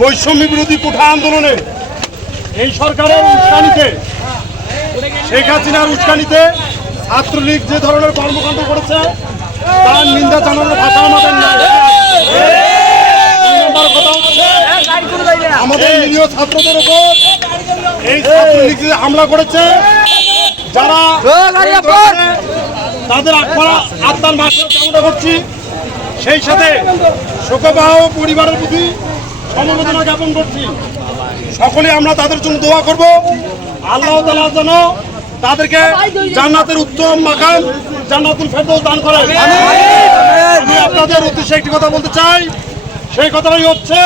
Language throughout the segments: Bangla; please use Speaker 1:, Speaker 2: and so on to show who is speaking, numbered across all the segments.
Speaker 1: বৈষম্য বিরোধী কোঠা আন্দোলনে এই সরকারের উস্কানিতে, শেখ হাসিনার উস্কানিতে ছাত্রলীগ যে ধরনের কর্মকাণ্ড করেছে, তার নিন্দা জানানোর ভাষা আমাদের আমাদের নিরীহ ছাত্রদের উপর এই ছাত্রলীগ যে হামলা করেছে, যারা তাদের আত্মারা আত্মার মাসে কামনা করছি সেই সাথে শোকবাহ পরিবারের প্রতি সমবেদনা জ্ঞাপন করছি। সকলে আমরা তাদের জন্য দোয়া করব। আল্লাহ তালা যেন তাদেরকে জান্নাতের উত্তম মাকাম জান্নাতুল ফেরদৌস দান করে আমি আপনাদের উদ্দেশ্যে একটি কথা বলতে চাই। সেই কথাটাই হচ্ছে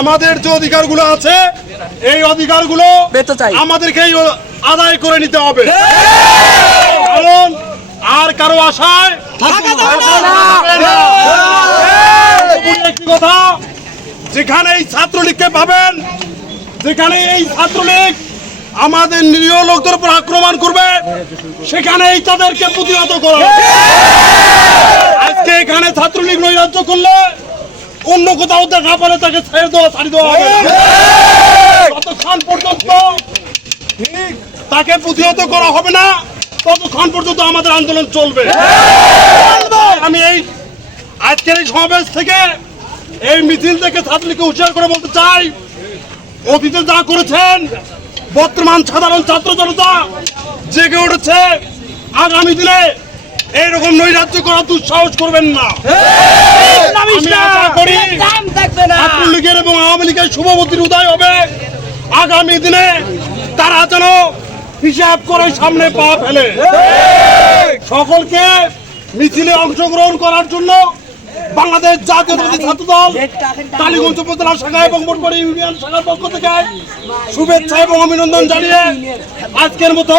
Speaker 1: আমাদের যে অধিকারগুলো আছে এই অধিকারগুলো
Speaker 2: পেতে চাই।
Speaker 1: আমাদেরকেই আদায় করে নিতে হবে। কারণ আর কারও আশায় যেখানে এই ছাত্রলীগকে পাবেন যেখানে এই ছাত্রলীগ আমাদের নিরীহ লোকদের উপর আক্রমণ করবে, সেখানেই তাদেরকে প্রতিহত করা। আজকে এখানে ছাত্রলীগ নৈরাজ্য করলে অন্য কোথাও দেখা পেলে তাকে ছেড়ে দেওয়া, ছাড়ি দেওয়া হবে যতক্ষণ পর্যন্ত তাকে প্রতিহত করা হবে না, ততক্ষণ পর্যন্ত আমাদের আন্দোলন চলবে আমি এই আজকের এই সমাবেশ থেকে এই মিছিল থেকে ছাত্রলীগকে হুঁশিয়ার করে বলতে চাই অতীতে যা করেছেন বর্তমান সাধারণ ছাত্র জনতা জেগে উঠেছে। আগামী দিনে এইরকম নৈরাজ্য করার দুঃসাহস করবেন না। করি ছাত্রলীগের এবং আওয়ামী লীগের শুভমতির উদয় হবে। আগামী দিনে তারা যেন হিসাব করে সামনে পা ফেলে। সকলকে মিছিলে অংশগ্রহণ করার জন্য বাংলাদেশ জাতীয়তাবাদী ছাত্র দল টালিগঞ্জ উপজেলা শাখা এবং মোটবাড়ি ইউনিয়ন শাখার পক্ষ থেকে শুভেচ্ছা এবং অভিনন্দন জানিয়ে আজকের মতো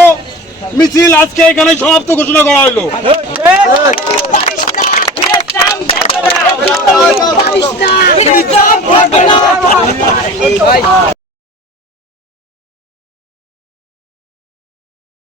Speaker 1: মিছিল আজকে এখানে সমাপ্ত ঘোষণা করা হলো
Speaker 3: Stop!